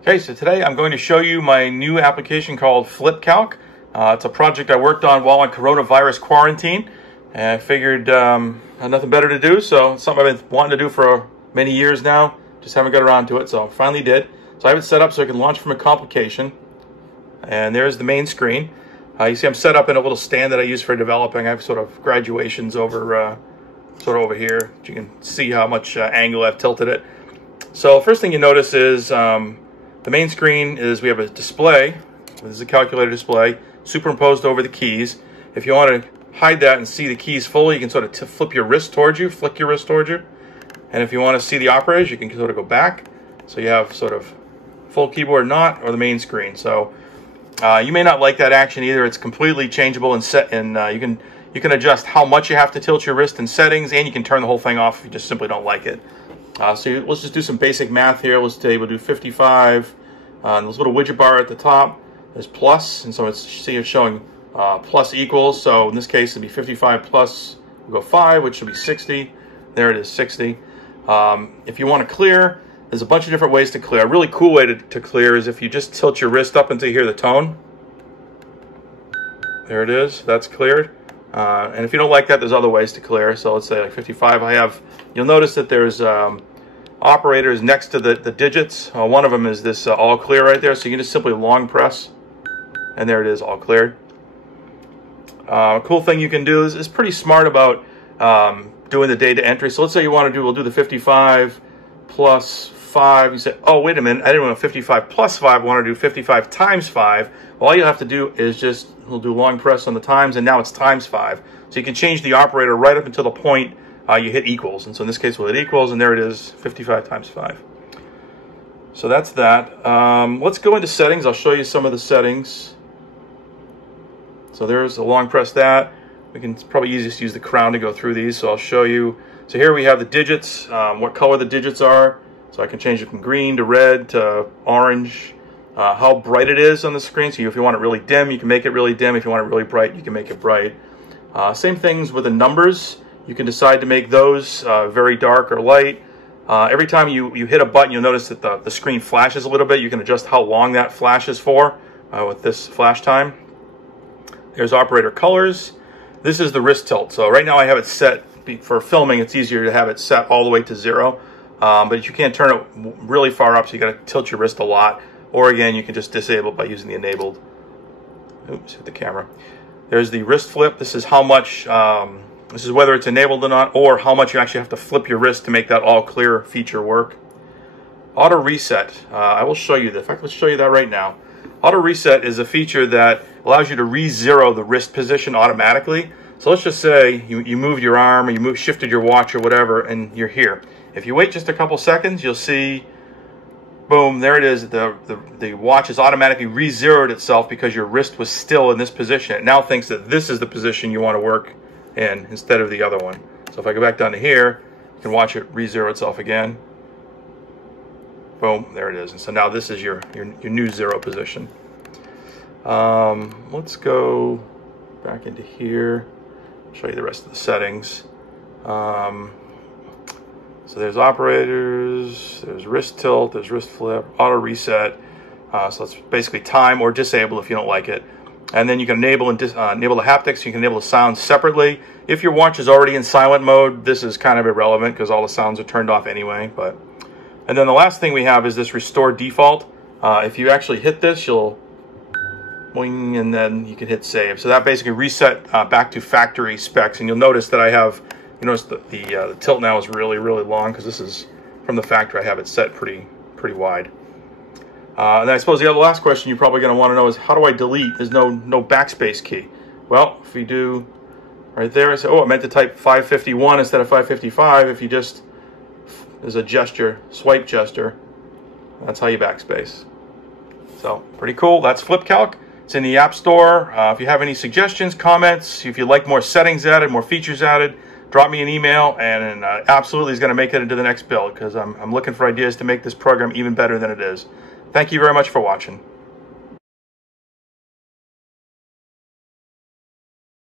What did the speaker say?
Okay, so today I'm going to show you my new application called FlipCalc. It's a project I worked on while on coronavirus quarantine, and I figured I had nothing better to do, so it's something I've been wanting to do for many years now. Just haven't got around to it, so I finally did. So I have it set up so I can launch from a complication, and there's the main screen. You see I'm set up in a little stand that I use for developing. I have sort of graduations over over here. You can see how much angle I've tilted it. So first thing you notice is the main screen is we have a display. This is a calculator display superimposed over the keys. If you want to hide that and see the keys fully, you can sort of flip your wrist towards you, flick your wrist towards you. And if you want to see the operators, you can sort of go back. So you have sort of full keyboard not or the main screen. So you may not like that action either. It's completely changeable and set, and you can adjust how much you have to tilt your wrist in settings, and you can turn the whole thing off if you just simply don't like it. Let's just do some basic math here. Let's say we'll do 55. And this little widget bar at the top is plus, and so it's showing plus equals. So in this case, it'd be 55 plus, we'll go 5, which should be 60. There it is, 60. If you want to clear, there's a bunch of different ways to clear. A really cool way to clear is if you just tilt your wrist up until you hear the tone. There it is, that's cleared. And if you don't like that, there's other ways to clear. So let's say like 55. You'll notice that there's operators next to the digits. One of them is this all clear right there. So you can just simply long press, and there it is, all cleared. A cool thing you can do is pretty smart about doing the data entry. So let's say we'll do the 55 plus 5. You say, oh, wait a minute, I didn't want 55 plus 5. I want to do 55 times 5. Well, all you have to do is we'll do long press on the times, and now it's times 5. So you can change the operator right up until the point you hit equals. And so in this case, we'll hit equals, and there it is, 55 times 5. So that's that. Let's go into settings. I'll show you some of the settings. So there's a long press that. We can probably easiest use the crown to go through these, so I'll show you. So here we have the digits, what color the digits are. So I can change it from green to red to orange. How bright it is on the screen. So if you want it really dim, you can make it really dim. If you want it really bright, you can make it bright. Same things with the numbers. You can decide to make those very dark or light. Every time you hit a button, you'll notice that the screen flashes a little bit. You can adjust how long that flashes for with this flash time. There's operator colors. This is the wrist tilt. So right now I have it set for filming. It's easier to have it set all the way to 0. But you can't turn it really far up, so you got to tilt your wrist a lot. Or again, you can just disable by using the enabled. Oops, hit the camera. There's the wrist flip. This is how much. This is whether it's enabled or not, or how much you actually have to flip your wrist to make that all clear feature work. Auto reset. I will show you that. In fact, let's show you that right now. Auto reset is a feature that allows you to re-zero the wrist position automatically. So let's just say you moved your arm, or you shifted your watch or whatever, and you're here. If you wait just a couple seconds, you'll see, boom, there it is. The watch has automatically re-zeroed itself because your wrist was still in this position. It now thinks that this is the position you want to work in instead of the other one. So if I go back down to here, you can watch it re-zero itself again. Boom, there it is. And so now this is your new 0 position. Let's go back into here, show you the rest of the settings. So there's operators, there's wrist tilt, there's wrist flip, auto reset. So it's basically time or disable if you don't like it. And then you can enable enable the haptics. You can enable the sounds separately. If your watch is already in silent mode, this is kind of irrelevant because all the sounds are turned off anyway. And then the last thing we have is this restore default. If you actually hit this, you'll boing, and then you can hit save. So that basically reset back to factory specs. And you'll notice that I have, you notice the tilt now is really, really long because this is from the factory. I have it set pretty wide. And I suppose the last question you're probably going to want to know is, how do I delete? There's no backspace key. Well, if we do right there, I say, oh, I meant to type 551 instead of 555. If you just, there's a gesture, swipe gesture. That's how you backspace. So pretty cool. That's FlipCalc. It's in the App Store. If you have any suggestions, comments, if you'd like more settings added, more features added, drop me an email, and absolutely is going to make it into the next build because I'm looking for ideas to make this program even better than it is. Thank you very much for watching.